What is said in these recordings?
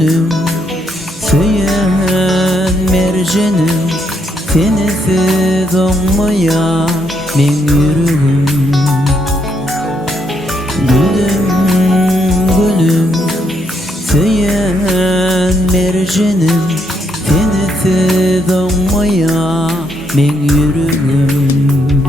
gülüm, söyleyen mercenim, sensiz olmaya men yüreğim. Gülüm, gülüm, söyleyen mercenim, sensiz olmaya men yüreğim.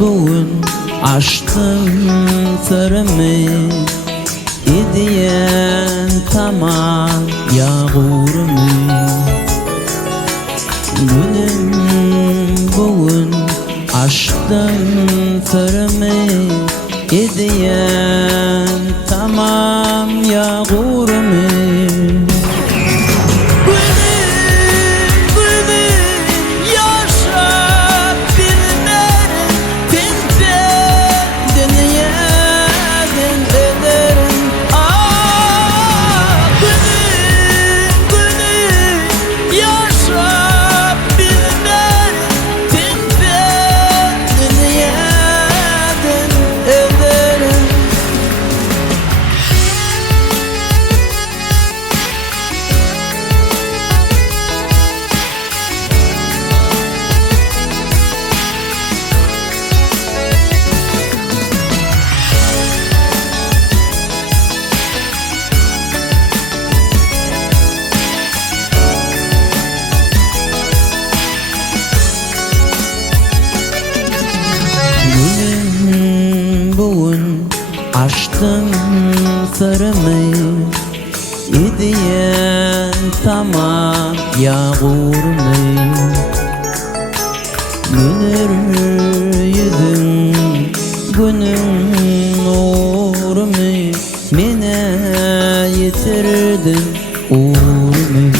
Bugün açtım sırrımı, İdiyen tamam yağurumu. Gülüm, bugün açtım sırrımı, İdiyen tamam yağurumu. Bugün açtım sırrımı, İdiyen tamam yağurumu. Gülür yüzün, günün nurumu, mene yitirdin uğrumu.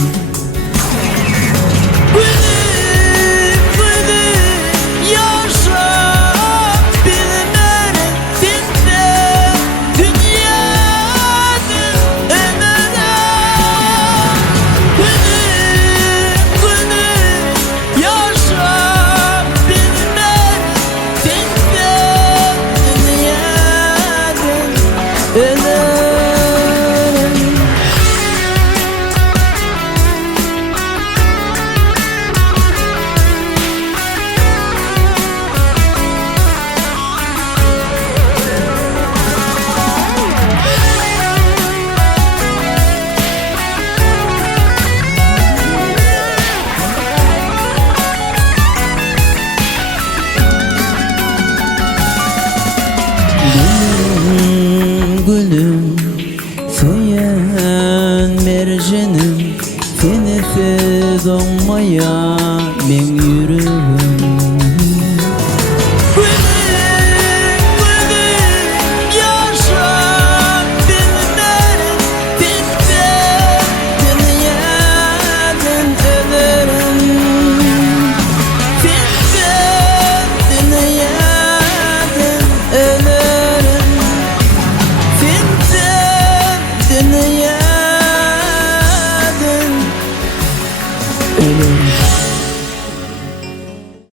Gülüm, söyleyen mercenim, sensiz olmaya men yüreğim.